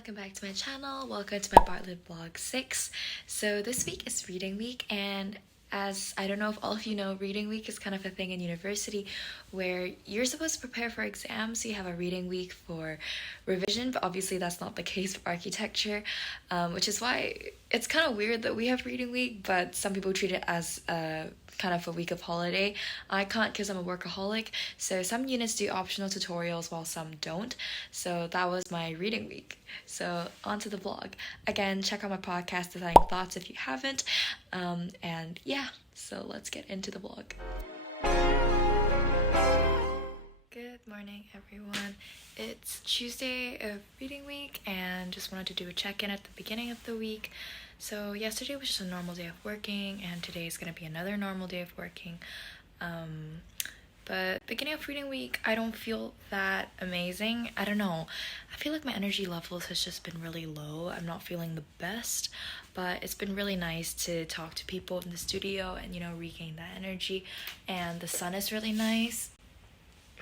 welcome back to my channel. Welcome to my Bartlett vlog 6. So this week is reading week, and as I don't know if all of you know, reading week is kind of a thing in university where you're supposed to prepare for exams. So you have a reading week for revision, but obviously that's not the case for architecture, which is why it's kind of weird that we have reading week, but some people treat it as kind of a week of holiday. I can't because I'm a workaholic, so some units do optional tutorials while some don't. So that was my reading week. So on to the vlog. Again, check out my podcast Designing Thoughts if you haven't. And yeah, so let's get into the vlog. Good morning, everyone. It's Tuesday of reading week, and just wanted to do a check-in at the beginning of the week. So yesterday was just a normal day of working, and today is going to be another normal day of working. But beginning of reading week, I don't feel that amazing. I don't know. I feel like my energy levels has just been really low. I'm not feeling the best, but it's been really nice to talk to people in the studio and, you know, regain that energy. And the sun is really nice.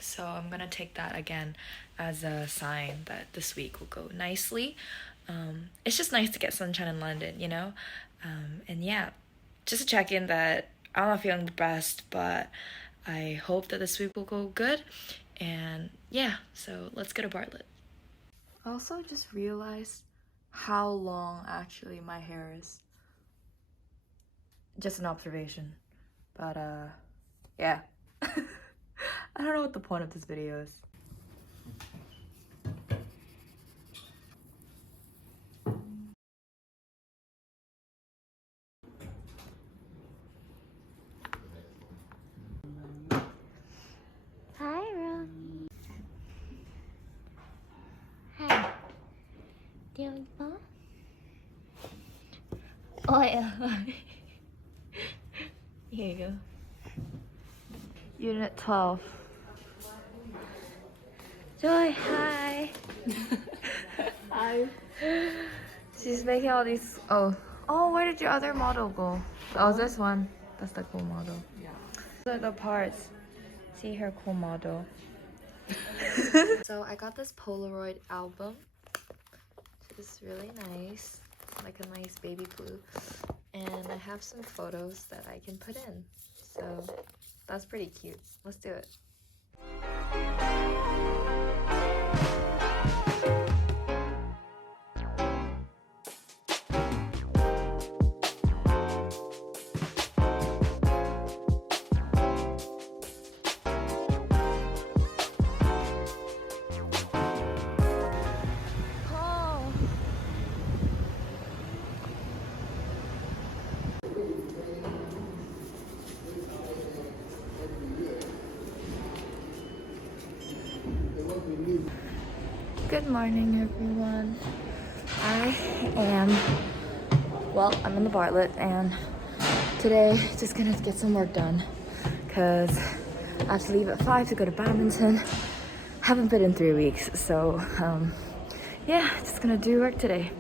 So I'm gonna take that again as a sign that this week will go nicely. It's just nice to get sunshine in London, you know? And yeah, just to check in that I'm not feeling the best, but I hope that this week will go good. And yeah, so let's go to Bartlett. I also just realized how long actually my hair is. Just an observation. But yeah. I don't know what the point of this video is. Hi, Ronnie. Hi. Do you want fun? Oh, yeah. Here you go. Unit 12. Joy, hi. Hi. She's making all these. Oh, where did your other model go? Oh, this one. That's the cool model. Yeah. These are the parts. See her cool model. So I got this Polaroid album. It's really nice, like a nice baby blue, and I have some photos that I can put in. So that's pretty cute. Let's do it. Good morning, everyone. I'm in the Bartlett, and today just gonna get some work done because I have to leave at 5 to go to badminton. Haven't been in 3 weeks, so yeah, just gonna do work today.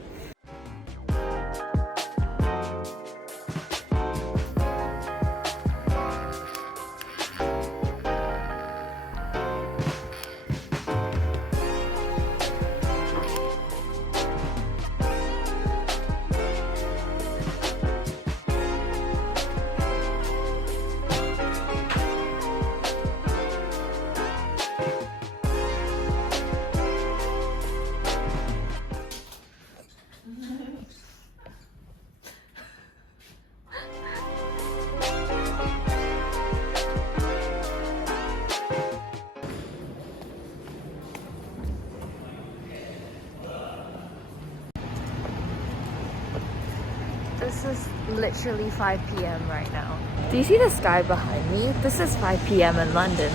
This is literally 5 p.m. right now. Do you see the sky behind me? This is 5 p.m. in London,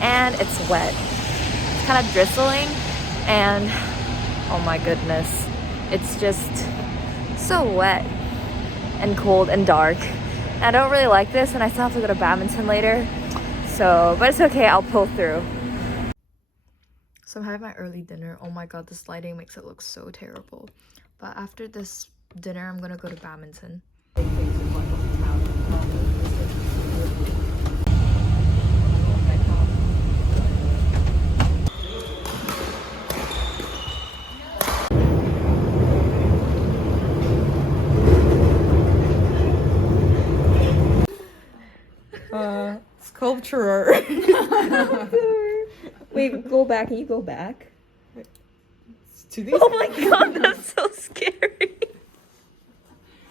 and it's wet. It's kind of drizzling, and oh my goodness, it's just so wet and cold and dark. And I don't really like this, and I still have to go to badminton later. So, but it's okay, I'll pull through. So I'm having my early dinner. Oh my god, this lighting makes it look so terrible. But after this dinner, I'm gonna go to badminton. sculpturer. Wait, go back. Can you go back? To these Oh my god, that's so scary.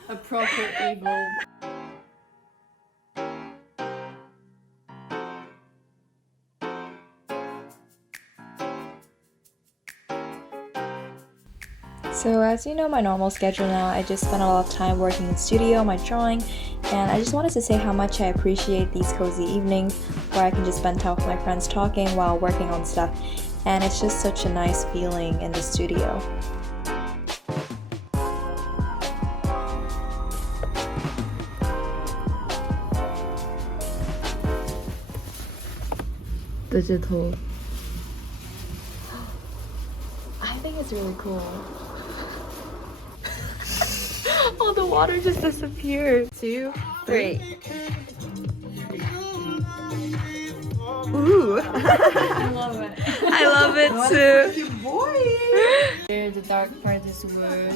a proper evil. So as you know my normal schedule now, I just spend a lot of time working in studio, my drawing, and I just wanted to say how much I appreciate these cozy evenings where I can just spend time with my friends talking while working on stuff, and it's just such a nice feeling in the studio. Digital. I think it's really cool. Oh, the water just disappeared. 2, 3. Ooh. I love it. I love it too. Here, the dark part is wood.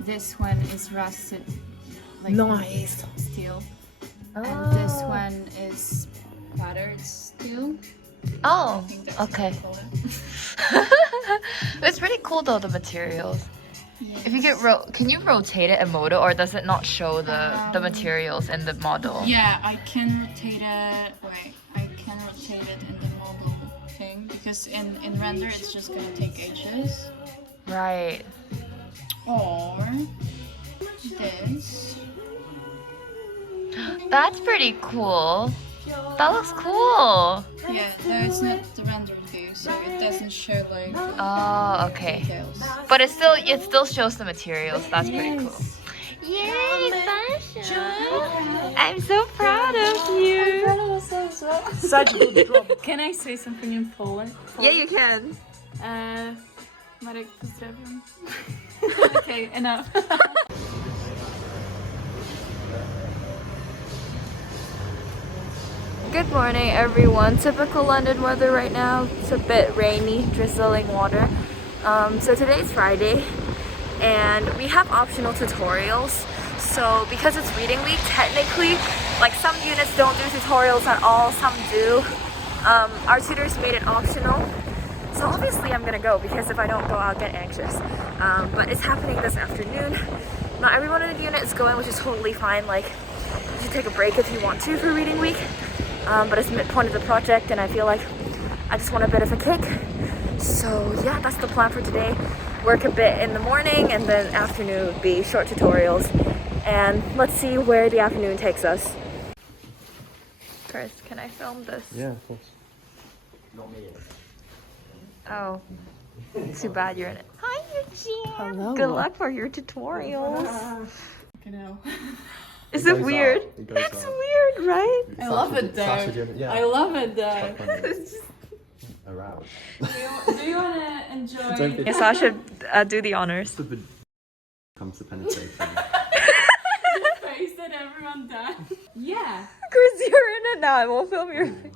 This one is rusted, like Nice. steel. And this one is battered steel. Oh, I think that's okay. what they call it. It's pretty cool though, the materials. Yes. If you get can you rotate it in model, or does it not show the materials in the model? Yeah, I can rotate it. Wait, I can rotate it in the model thing because in render it's just gonna take ages. Right. Or this. That's pretty cool. That looks cool. Yeah, no, it's not the rendered view, so it doesn't show like Oh, okay. details. But it still shows the materials. That's pretty cool. Yay, fashion. I'm so proud of you. Such good job. Can I say something in Polish? Yeah, you can. Marek, pozdrawiam. Okay, enough. Good morning, everyone. Typical London weather right now. It's a bit rainy, drizzling water. So today's Friday, and we have optional tutorials. So because it's reading week, technically, like some units don't do tutorials at all, some do. Our tutors made it optional. So obviously I'm gonna go because if I don't go, I'll get anxious. But it's happening this afternoon. Not everyone in the unit is going, which is totally fine. Like, you should take a break if you want to for reading week. But it's the midpoint of the project and I feel like I just want a bit of a kick. So yeah, that's the plan for today. Work a bit in the morning and then afternoon would be short tutorials. And let's see where the afternoon takes us. Chris, can I film this? Yeah, of course. Oh, too bad you're in it. Hi, Eugene. Hello. Good luck for your tutorials. You know. Is it weird? It goes It's up. weird, right? I love it though. Yeah. I love it though. Aroused. Do you want to enjoy? Don't be- Yes, Sasha, do the honors. The comes to penetrating. The face that everyone does. Yeah. Chris, you're in it now. I won't film your face.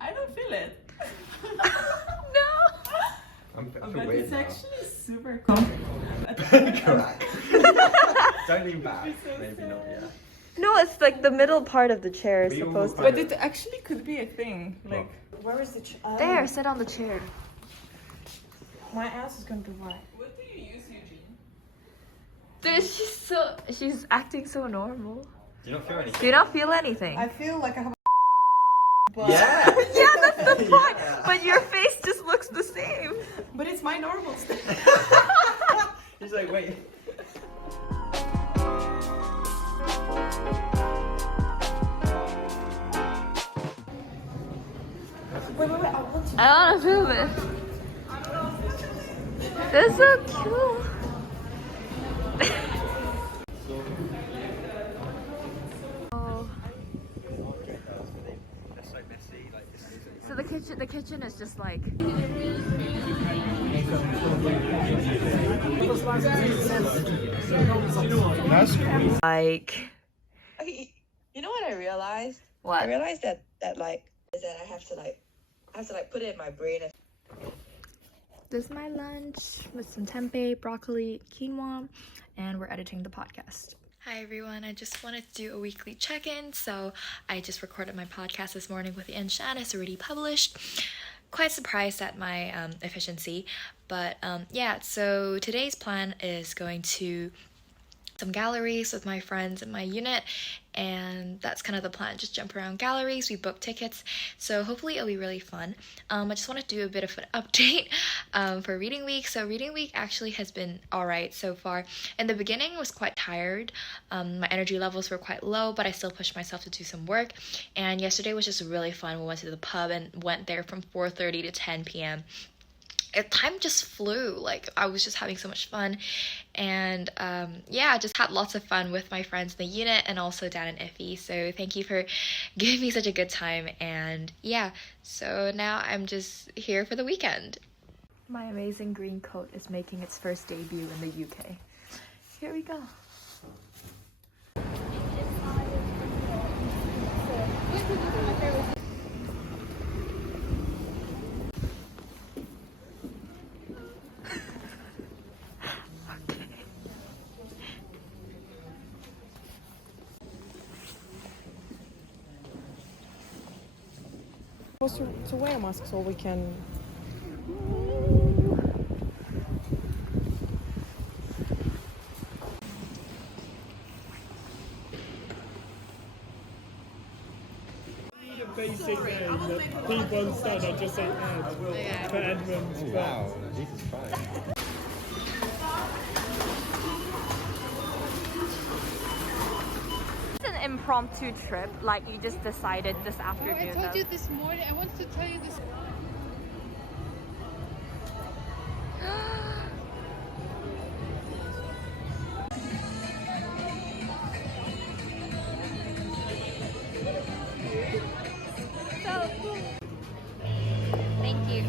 I don't feel it. I'm But it's actually super comfortable. Correct. Don't lean back. Maybe not yet. No, it's like the middle part of the chair is We all supposed to. kind But it actually could be a thing. Like, where is the chair? There, sit on the chair. My ass is going to white. What do you use, Eugene? Dude, she's acting so normal. Do you not feel anything? Do you not feel anything? I feel like I have a but, Yeah. Yeah, that's the point. Yeah. But your face just looks the same. but it's my normal state. He's like, wait. I want to film it. That's so cute. Oh. So the kitchen is just like. Like. You know what I realized? I What? realized that I have to put it in my brain. This is my lunch with some tempeh, broccoli, quinoa, and we're editing the podcast. Hi everyone, I just wanted to do a weekly check-in. So I just recorded my podcast this morning with Yen Shan. It's already published. Quite surprised at my efficiency, but yeah, so today's plan is going to some galleries with my friends in my unit, and that's kind of the plan. Just jump around galleries. We booked tickets, so hopefully it'll be really fun. I just want to do a bit of an update for reading week. So reading week actually has been all right so far. In the beginning, I was quite tired. My energy levels were quite low, but I still pushed myself to do some work. And yesterday was just really fun. We went to the pub and went there from 4:30 to 10 p.m. Time just flew. Like, I was just having so much fun, and yeah, I just had lots of fun with my friends in the unit and also Dan and Iffy. So thank you for giving me such a good time, and yeah, so now I'm just here for the weekend. My amazing green coat is making its first debut in the UK. Here we go. Supposed to wear a mask so we can. Basic name that people instead I just say Ed for Edmund. Wow, Jesus Christ. It's an impromptu trip, like you just decided this afternoon. I told you this morning. I wanted to tell you this. Thank you.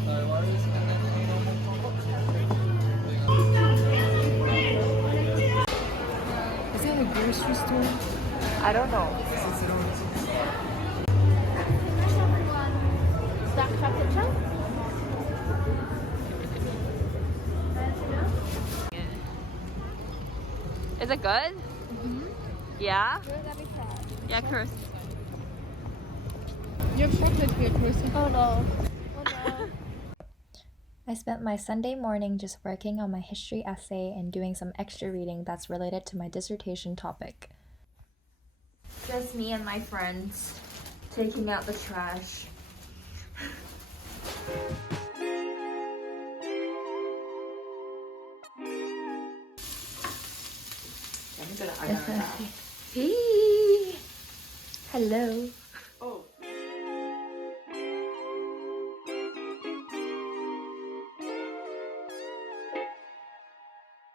Is that a grocery store? I don't know. Is it good? Yeah? Yeah, Chris. You have chocolate here, Chrissy. Oh no. I spent my Sunday morning just working on my history essay and doing some extra reading that's related to my dissertation topic. Just me and my friends taking out the trash. Hello.